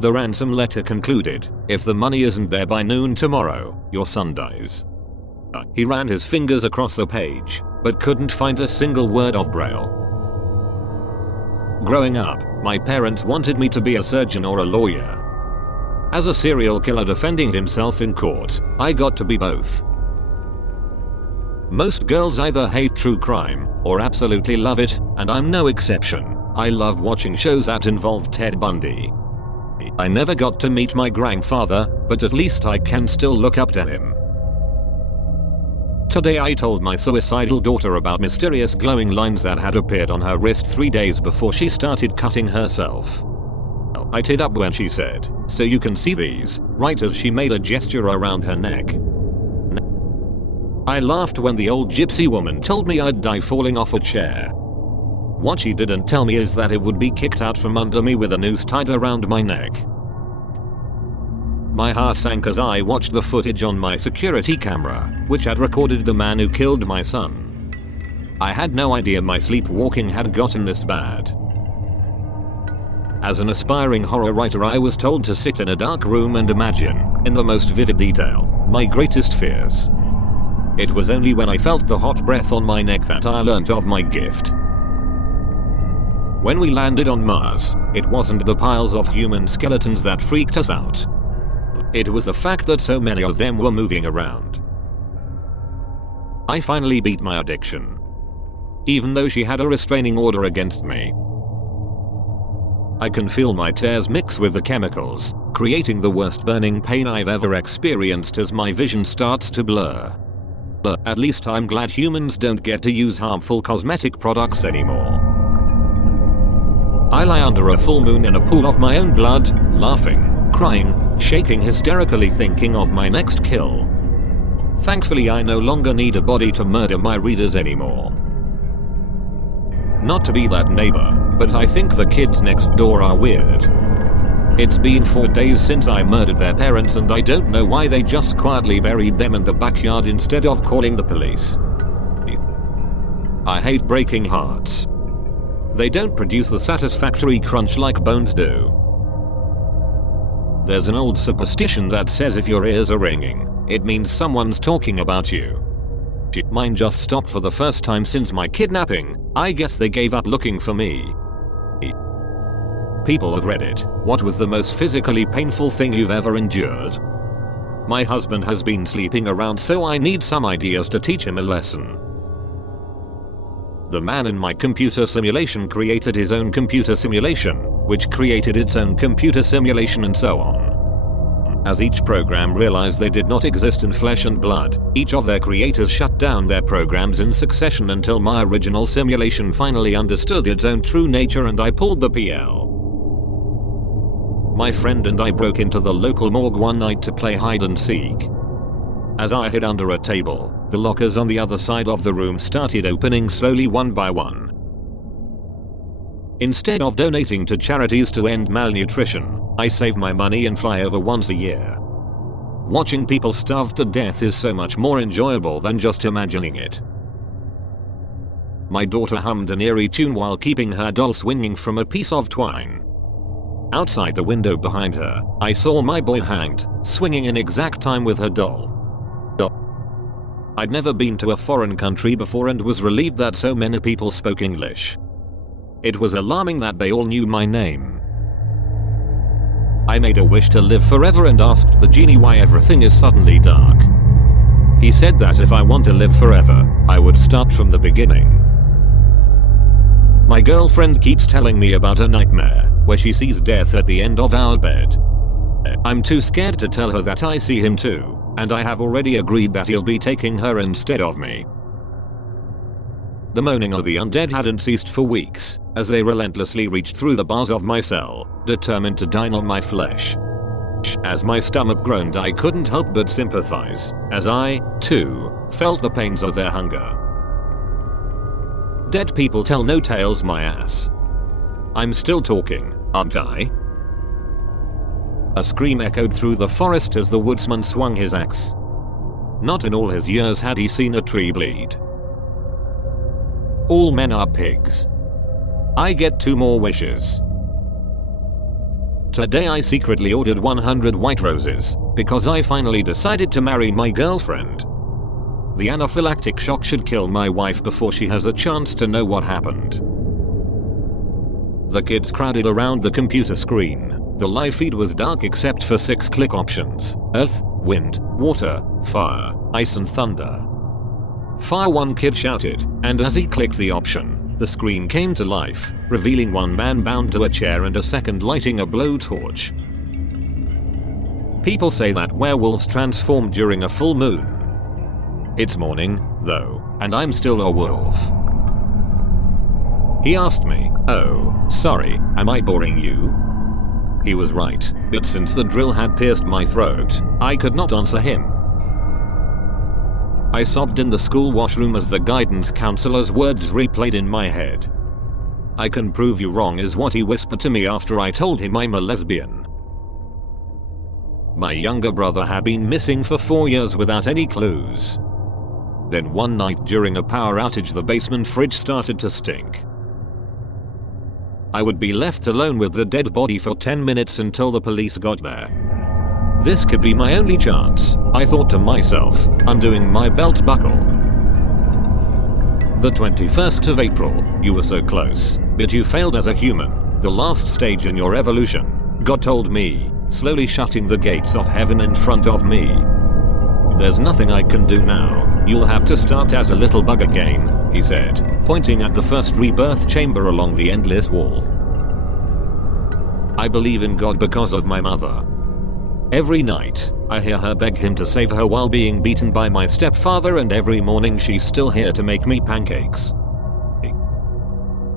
The ransom letter concluded, "If the money isn't there by noon tomorrow, your son dies." He ran his fingers across the page, but couldn't find a single word of Braille. Growing up, my parents wanted me to be a surgeon or a lawyer. As a serial killer defending himself in court, I got to be both. Most girls either hate true crime or absolutely love it, and I'm no exception. I love watching shows that involve Ted Bundy. I never got to meet my grandfather, but at least I can still look up to him. Today I told my suicidal daughter about mysterious glowing lines that had appeared on her wrist 3 days before she started cutting herself. I teared up when she said, "So you can see these," right as she made a gesture around her neck. I laughed when the old gypsy woman told me I'd die falling off a chair. What she didn't tell me is that it would be kicked out from under me with a noose tied around my neck. My heart sank as I watched the footage on my security camera, which had recorded the man who killed my son. I had no idea my sleepwalking had gotten this bad. As an aspiring horror writer, I was told to sit in a dark room and imagine, in the most vivid detail, my greatest fears. It was only when I felt the hot breath on my neck that I learnt of my gift. When we landed on Mars, it wasn't the piles of human skeletons that freaked us out. It was the fact that so many of them were moving around. I finally beat my addiction, even though she had a restraining order against me. I can feel my tears mix with the chemicals, creating the worst burning pain I've ever experienced as my vision starts to blur. At least I'm glad humans don't get to use harmful cosmetic products anymore. I lie under a full moon in a pool of my own blood, laughing, crying, shaking hysterically, thinking of my next kill. Thankfully I no longer need a body to murder my readers anymore. Not to be that neighbor, but I think the kids next door are weird. It's been 4 days since I murdered their parents and I don't know why they just quietly buried them in the backyard instead of calling the police. I hate breaking hearts. They don't produce the satisfactory crunch like bones do. There's an old superstition that says if your ears are ringing, it means someone's talking about you. Mine just stopped for the first time since my kidnapping. I guess they gave up looking for me. People of Reddit, what was the most physically painful thing you've ever endured? My husband has been sleeping around, so I need some ideas to teach him a lesson. The man in my computer simulation created his own computer simulation, which created its own computer simulation, and so on. As each program realized they did not exist in flesh and blood, each of their creators shut down their programs in succession until my original simulation finally understood its own true nature and I pulled the PL. My friend and I broke into the local morgue one night to play hide and seek. As I hid under a table, the lockers on the other side of the room started opening slowly one by one. Instead of donating to charities to end malnutrition, I save my money and fly over once a year. Watching people starve to death is so much more enjoyable than just imagining it. My daughter hummed an eerie tune while keeping her doll swinging from a piece of twine. Outside the window behind her, I saw my boy hanged, swinging in exact time with her doll. I'd never been to a foreign country before and was relieved that so many people spoke English. It was alarming that they all knew my name. I made a wish to live forever and asked the genie why everything is suddenly dark. He said that if I want to live forever, I would start from the beginning. My girlfriend keeps telling me about a nightmare where she sees death at the end of our bed. I'm too scared to tell her that I see him too, and I have already agreed that he'll be taking her instead of me. The moaning of the undead hadn't ceased for weeks, as they relentlessly reached through the bars of my cell, determined to dine on my flesh. As my stomach groaned, I couldn't help but sympathize, as I, too, felt the pains of their hunger. Dead people tell no tales, my ass. I'm still talking, aren't I? A scream echoed through the forest as the woodsman swung his axe. Not in all his years had he seen a tree bleed. All men are pigs. I get 2 more wishes. Today I secretly ordered 100 white roses because I finally decided to marry my girlfriend. The anaphylactic shock should kill my wife before she has a chance to know what happened. The kids crowded around the computer screen. The live feed was dark except for 6 click options: earth, wind, water, fire, ice and thunder. Fire, one kid shouted, and as he clicked the option, the screen came to life, revealing one man bound to a chair and a second lighting a blowtorch. People say that werewolves transform during a full moon. It's morning, though, and I'm still a wolf. He asked me, "Oh, sorry, am I boring you?" He was right, but since the drill had pierced my throat, I could not answer him. I sobbed in the school washroom as the guidance counselor's words replayed in my head. "I can prove you wrong," is what he whispered to me after I told him I'm a lesbian. My younger brother had been missing for 4 years without any clues. Then one night during a power outage, the basement fridge started to stink. I would be left alone with the dead body for 10 minutes until the police got there. This could be my only chance, I thought to myself, undoing my belt buckle. The 21st of April, you were so close, but you failed as a human, the last stage in your evolution, God told me, slowly shutting the gates of heaven in front of me. There's nothing I can do now, you'll have to start as a little bug again, he said, pointing at the first rebirth chamber along the endless wall. I believe in God because of my mother. Every night, I hear her beg him to save her while being beaten by my stepfather, and every morning she's still here to make me pancakes.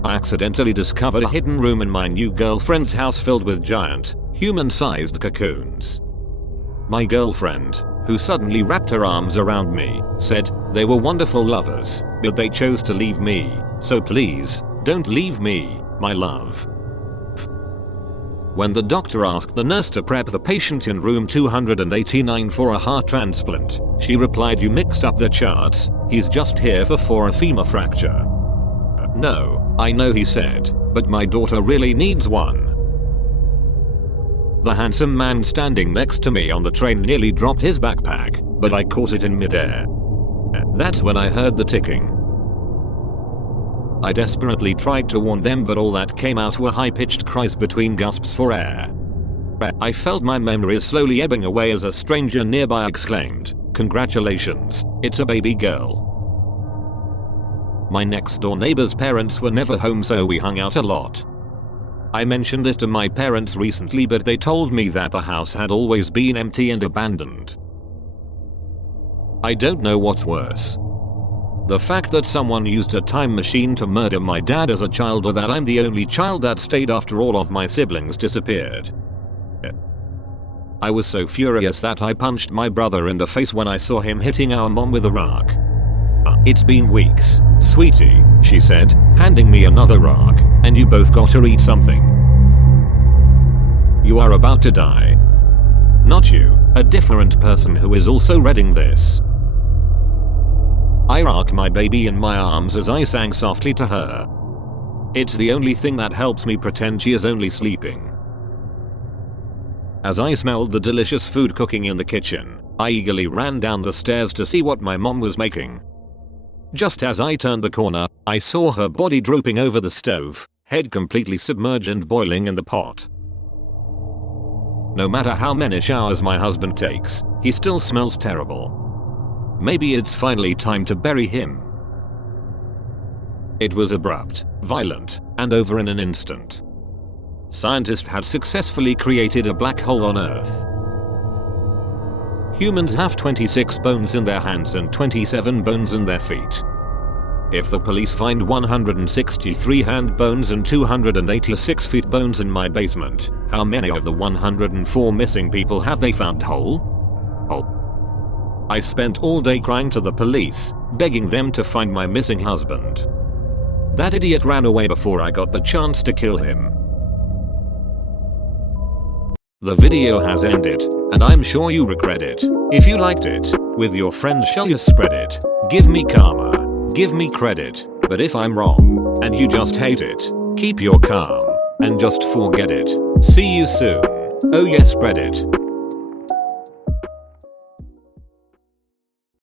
I accidentally discovered a hidden room in my new girlfriend's house filled with giant, human-sized cocoons. My girlfriend, who suddenly wrapped her arms around me, said they were wonderful lovers, but they chose to leave me, so please, don't leave me, my love. When the doctor asked the nurse to prep the patient in room 289 for a heart transplant, she replied, "You mixed up the charts, he's just here for a femur fracture." "No, I know," he said, "but my daughter really needs one." The handsome man standing next to me on the train nearly dropped his backpack, but I caught it in midair. That's when I heard the ticking. I desperately tried to warn them, but all that came out were high-pitched cries between gasps for air. I felt my memories slowly ebbing away as a stranger nearby exclaimed, "Congratulations, it's a baby girl." My next-door neighbor's parents were never home, so we hung out a lot. I mentioned it to my parents recently, but they told me that the house had always been empty and abandoned. I don't know what's worse. The fact that someone used a time machine to murder my dad as a child, or that I'm the only child that stayed after all of my siblings disappeared. I was so furious that I punched my brother in the face when I saw him hitting our mom with a rock. "It's been weeks, sweetie," she said, handing me another rock, "and you both got to eat something. You are about to die." "Not you, a different person who is also reading this." I rock my baby in my arms as I sang softly to her. It's the only thing that helps me pretend she is only sleeping. As I smelled the delicious food cooking in the kitchen, I eagerly ran down the stairs to see what my mom was making. Just as I turned the corner, I saw her body drooping over the stove, head completely submerged and boiling in the pot. No matter how many showers my husband takes, he still smells terrible. Maybe it's finally time to bury him. It was abrupt, violent, and over in an instant. Scientists had successfully created a black hole on Earth. Humans have 26 bones in their hands and 27 bones in their feet. If the police find 163 hand bones and 286 feet bones in my basement, how many of the 104 missing people have they found whole? I spent all day crying to the police, begging them to find my missing husband. That idiot ran away before I got the chance to kill him. The video has ended, and I'm sure you regret it. If you liked it, with your friends shall you spread it? Give me karma, give me credit, but if I'm wrong, and you just hate it, keep your calm, and just forget it. See you soon. Oh yes, spread it.